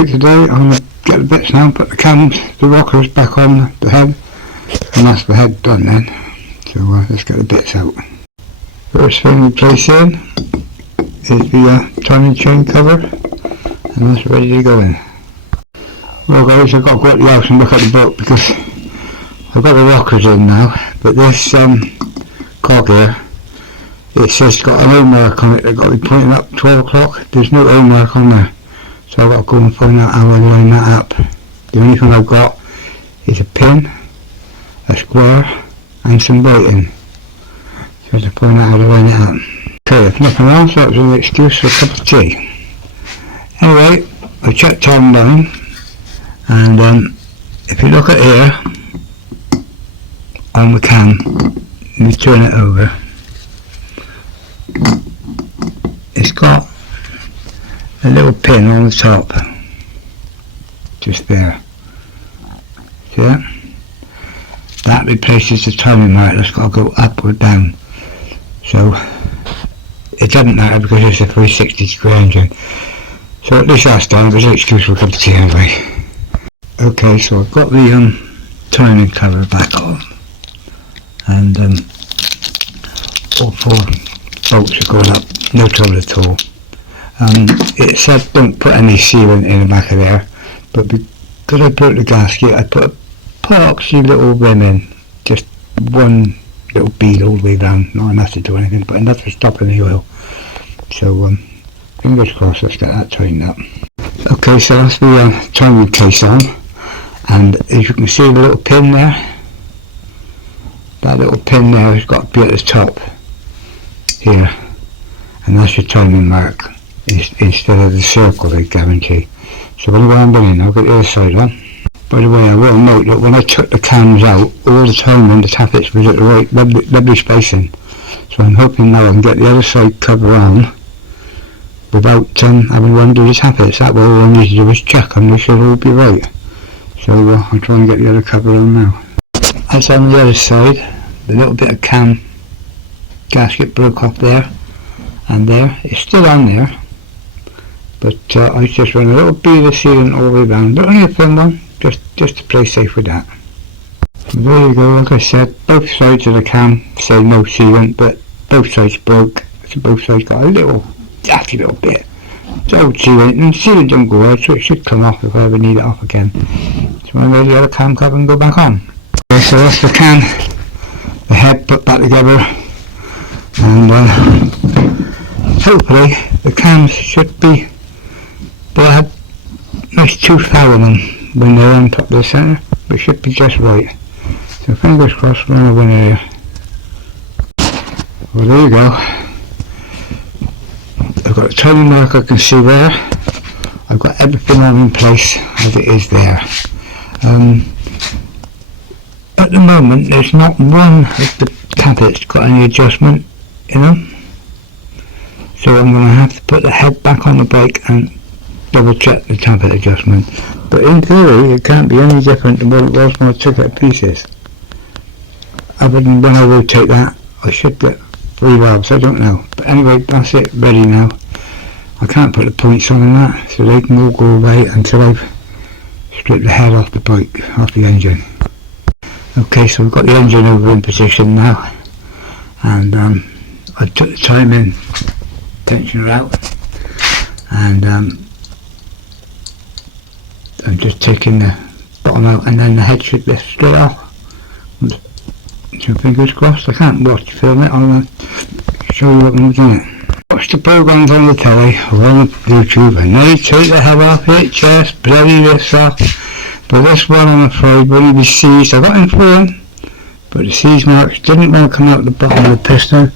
Okay, today I'm going to get the bits now, put the rockers back on the head, and that's the head done then. So let's get the bits out. First thing we place in is the timing chain cover, and that's ready to go in. Well guys, I've got to go up the house and look at the boat because I've got the rockers in now, but this cog here, it says it's got an O mark on it. They've got to be pointing up 12 o'clock. There's no O mark on there, so I've got to go and find out how I line that up. The only thing I've got is a pin, a square and some writing, so I have to find out how to line it up. Okay, if nothing else, that was an excuse for a cup of tea. Anyway, I checked time down, and if you look at here on the cam, and you turn it over, it's got a little pin on the top, just there. See that? That replaces the timing mark that's got to go up or down. So it doesn't matter because it's a 360 degree engine. So at least that's done. There's no excuse for a cup of tea anyway. Okay, so I've got the timing cover back on, and all four bolts are going up, no trouble at all. It said don't put any sealant in the back of there, but because I broke the gasket, I put a epoxy little rim in, just one little bead all the way down, not enough to do anything, but enough for stopping the oil. So fingers crossed, let's get that tightened up. Okay, so that's the timing case on, and as you can see the little pin there, that little pin there has got to be at the top here, and that's your timing mark instead of the circle they guarantee. So anyway, I'm in, I'll get the other side on. By the way, I will note that when I took the cams out, all the timing, the tappets was at the right lovely spacing. So I'm hoping now I can get the other side cover on without having to undo the tappets. That way all I need to do is check and they should all be right. So I'll try and get the other cover on now. As on the other side, the little bit of cam gasket broke off there and there. It's still on there, but I just run a little bead of sealant all the way around, but only a thin one, just to play safe with that. So there you go. Like I said, both sides of the cam say no sealant, but both sides broke, so both sides got a little daffy little bit. It's old sealant, and sealant don't go away, so it should come off if I ever need it off again. So I'm ready to get the cam cover and go back on. Okay, so that's the cam, the head put back together, and hopefully the cams should be, but I had nice tooth power in them when they're on top of the centre, but it should be just right. So fingers crossed we're on a winner here. Well, there you go. I've got a timing mark I can see there. I've got everything on in place as it is there. At the moment there's not one of the tappets got any adjustment in them, so I'm going to have to put the head back on the brake and double check the tappet adjustment. But in theory it can't be any different than what it was when I took it to pieces. Other than when I rotate that, I should get 3 valves, I don't know. But anyway, that's it, ready now. I can't put the points on in that, so they can all go away until I've stripped the head off the bike, off the engine. Okay, so we've got the engine over in position now, and I took the timing tensioner out, and I'm just taking the bottom out, and then the head should lift straight off. So fingers crossed. I can't watch film it, I'll show you what I'm doing. Watch the programmes on the telly or on YouTube, and they take the head off it, just bloody this off. But this one, I'm afraid, when he was seized, I got him through, but the seize marks didn't want to come out the bottom of the piston.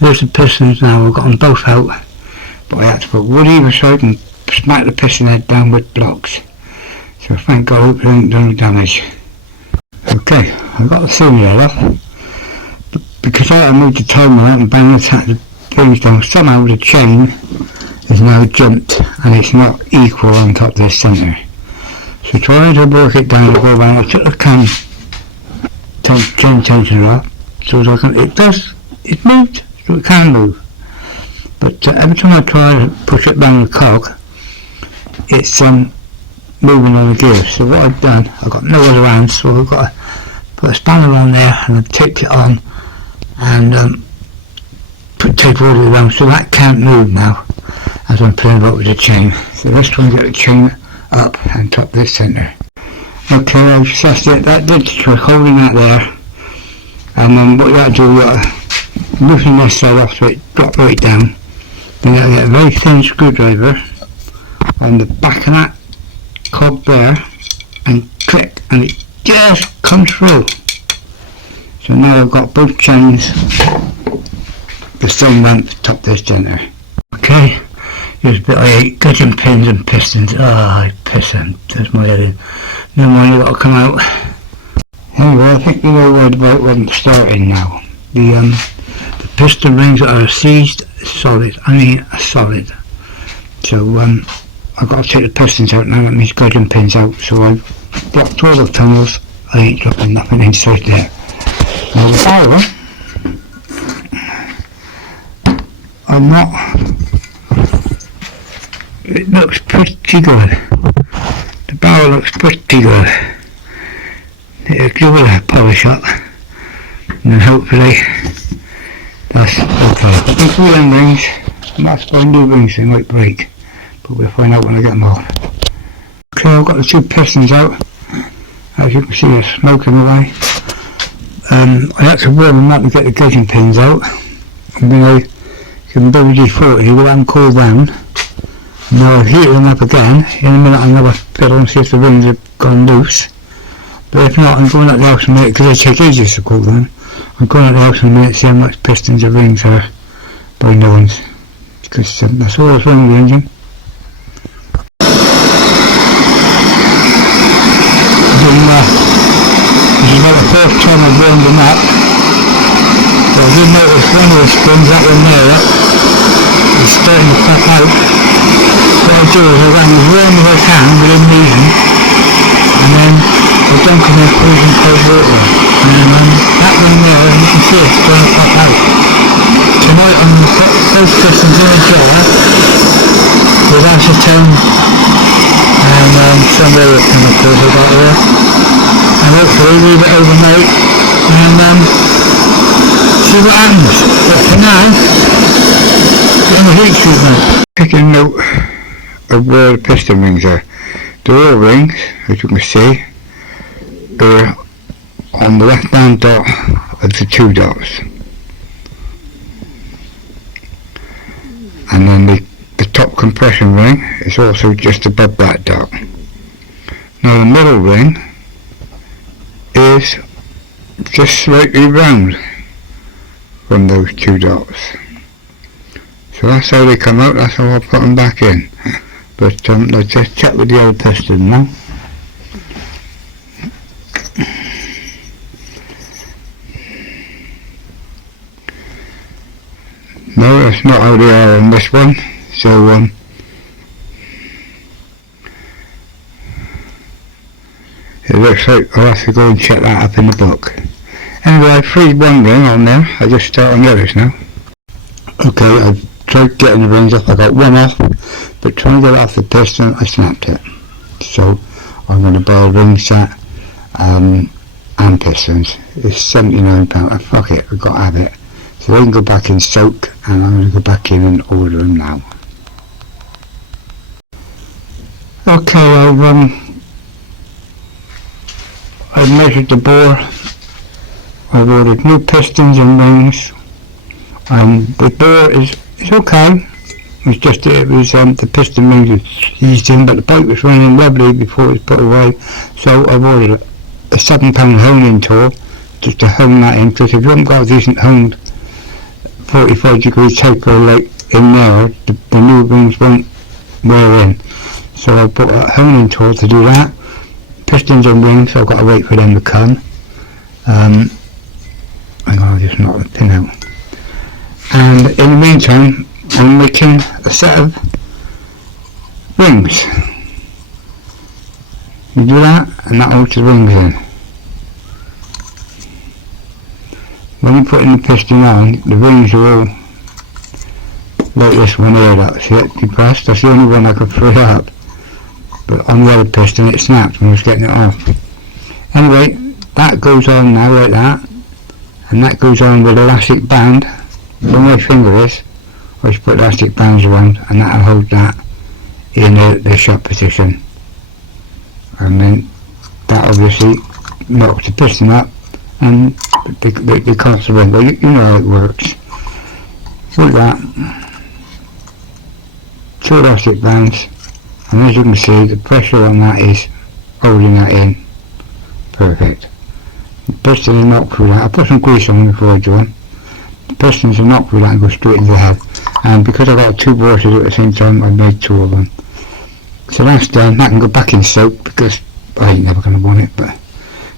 There's the pistons now, I've got them both out, but I had to put wood either side and smack the piston head down with blocks. So thank God I hope it ain't done damage. Okay, I've got the thing head off, because I had to move the timer out and bang the things down. Somehow the chain has now jumped and it's not equal on top of the centre. So trying to work it down to go around, I took the chain tensioner off, so that it's moved, so it can move. But every time I try to push it down the cog, it's moving on the gears. So what I've done, I've got no other hands, so I've got to put a spanner on there and I've taped it on and put tape all the way around, so that can't move now as I'm playing about with the chain. So this one, get the chain up and top this centre. Okay, I've assessed it. That did the trick, holding that there. And then what you got to do, you got to loosen this side off so it drop right down. Then you got to get a very thin screwdriver on the back of that cob there and click, and it just comes through. So now I've got both chains the same length top this centre. Okay, here's a bit of gudgeon pins and pistons. I piss them, there's my head in. No more, you got to come out. Anyway, I think you know right about when it's starting now. The piston rings are seized solid. Solid. So I've got to take the pistons out now, let me gudgeon pins out. So I've blocked all the tunnels. I ain't dropping nothing inside there. Now the barrel, I'm not. It looks pretty good. The barrel looks pretty good. It'll give it a polish up, and then hopefully that's okay. I think all them rings, and that's why new rings they might break, but we'll find out when I get them off. Okay, I've got the two pistons out. As you can see, they're smoking away. I had to warm them up to get the gudgeon pins out, and then I can WD-40 with them cooled down. Now I've heated them up again. In a minute I'm going to fiddle and see if the rings have gone loose. But if not, I'm going out the house in a minute, because they take ages to cool down. I'm going out the house in a minute to see how much pistons or rings are by no ones. Because that's all that's wrong with the engine. This is about the first time I've warmed them up. So I did notice one of the springs, that one there, is starting to pop out. What I do is I run as warm as I can within reason, and then I dunk them in freezing cold water. And then that one there, and you can see it's going to pop out. Tonight I'm going to put both pistons in a jar with acetone and some other chemicals I got here, and hopefully leave it overnight and see what happens. But for now, get the heat treatment. Taking a note of where the piston rings are. The oil rings, as you can see, are on the left hand dot of the two dots, and then the top compression ring is also just above that dot. Now the middle ring is just slightly round from those two dots. So that's how they come out, that's how I'll put them back in. But let's just check with the other piston now. No, that's not how they are on this one. So it looks like I'll have to go and check that up in the book. Anyway, I freed one ring on there, I just start on the others now. Okay, I've tried getting the rings off, I got one off, but trying to get it off the piston, I snapped it. So I'm going to buy a ring set and pistons. It's £79, fuck it, I've got to have it. So I can go back in soak, and I'm going to go back in and order them now. Okay, I've measured the bore, I've ordered new pistons and rings, and the bore is okay. It's just the piston rings are eased in, but the pipe was running lovely before it was put away, so I've ordered a £7 honing tool just to hone that in, because if you haven't got a decent honed 45-degree taper like in there, the new rings won't wear in. So I bought a honing tool to do that. Pistons and rings, so I've got to wait for them to come. Hang on, I'll just knock the pin out. And in the meantime, I'm making a set of rings. You do that, and that holds the rings in. When you're putting the piston on, the rings are all like this one here, see it depressed, that's the only one I could free up. but on the other piston it snapped when I was getting it off. Anyway, that goes on now like that, and that goes on with elastic band. Where my finger is, I just put elastic bands around, and that'll hold that in the shut position, and then that obviously knocks the piston up and they cast the ring. Well, you know how it works. Like that, 2 elastic bands, and as you can see the pressure on that is holding that in perfect. The piston is knocked through that. I put some grease on before I join. The pistons are knocked through that and go straight into the head, and because I've got 2 brushes at the same time I've made 2 of them. So that's done. That can go back in soak because I ain't never going to want it, but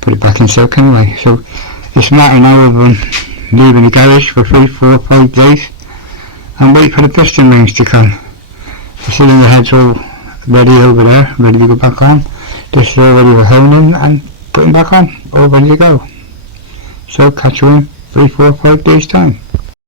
put it back in soak anyway. So it's a matter now of leaving the garage for 3, 4, 5 days and wait for the piston rings to come. The cylinder head's all ready over there, ready to go back on. This is all ready for honing and putting back on, all ready to go. So catch you in 3, 4, 5 days time.